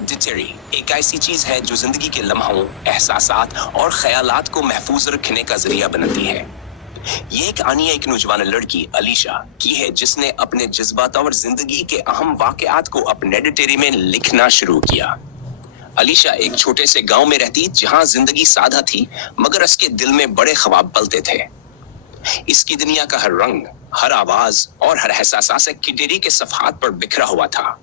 डिटेरी एक ऐसी चीज है जो जिंदगी के लम्हों, एहसासात और ख्यालात को महफूज रखने का जरिया बनती है। ये कहानी एक नौजवान लड़की अलीशा की है जिसने अपने जज्बात और जिंदगी के अहम वाकयात को अपने डिटेरी में लिखना शुरू किया। अलीशा एक छोटे से गांव में रहती जहां जिंदगी सादा थी, मगर उसके दिल में बड़े ख्वाब पलते थे। इसकी दुनिया का हर रंग, हर आवाज और हर एहसास एक डिटेरी के सफहात पर बिखरा हुआ था।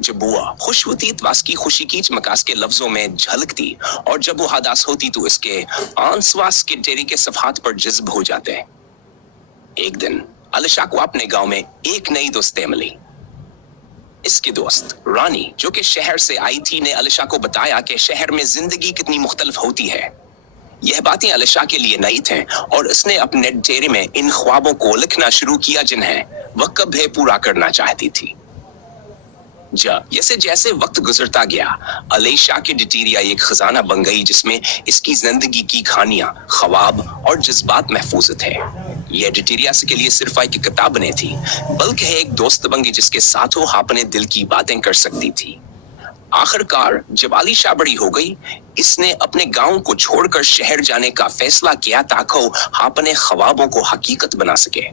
जब बुआ खुश होती तो उसकी खुशी की चमकास के लफ्जों में झलकती, और जब वो हदास होती तो इसके आंसवास के डेरी के सफहात पर जज्ब हो जाते। एक दिन अलीशा को अपने गांव में एक नई दोस्तें मिली। इसकी दोस्त रानी, जो कि शहर से आई थी, ने अलीशा को बताया कि शहर में जिंदगी कितनी मुख्तलिफ होती है। यह बातें अलीशा के लिए नई थीं और उसने अपने डेरे में इन ख्वाबों को लिखना शुरू किया जिन्हें वह कभी पूरा करना चाहती थी। जैसे जैसे वक्त गुजरता गया, अलीशा की डिटेरिया एक खजाना बन गई जिसमें इसकी जिंदगी की कहानियां, ख्वाब और जज्बात महफूज थे। यह डिटेरिया के लिए सिर्फ एक किताब नहीं थी, बल्कि एक दोस्त बन गई जिसके साथ वो अपने दिल की बातें कर सकती थी। आखिरकार जब अलीशा बड़ी हो गई, इसने अपने गांव को छोड़कर शहर जाने का फैसला किया ताकि वो अपने ख्वाबों को हकीकत बना सके।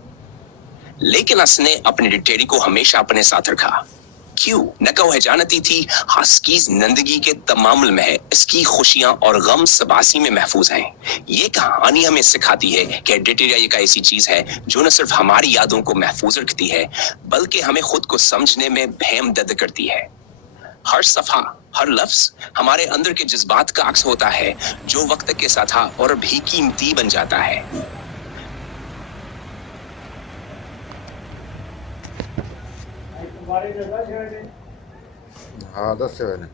लेकिन उसने अपनी डिटेरी को हमेशा अपने साथ रखा। क्यों न कहो जानती थी हस्की जिंदगी के तमाम में इसकी खुशियां और गम सबासी में महफूज हैं। ये कहानी हमें सिखाती है कि डिटेरिया एक ऐसी चीज है जो न सिर्फ हमारी यादों को महफूज रखती है, बल्कि हमें खुद को समझने में भयमदद करती है। हर सफा, हर लफ्ज हमारे अंदर के जज्बात का अक्स होता है, जो वक्त के साथ और भी कीमती बन जाता है। हाँ 10 से मैंने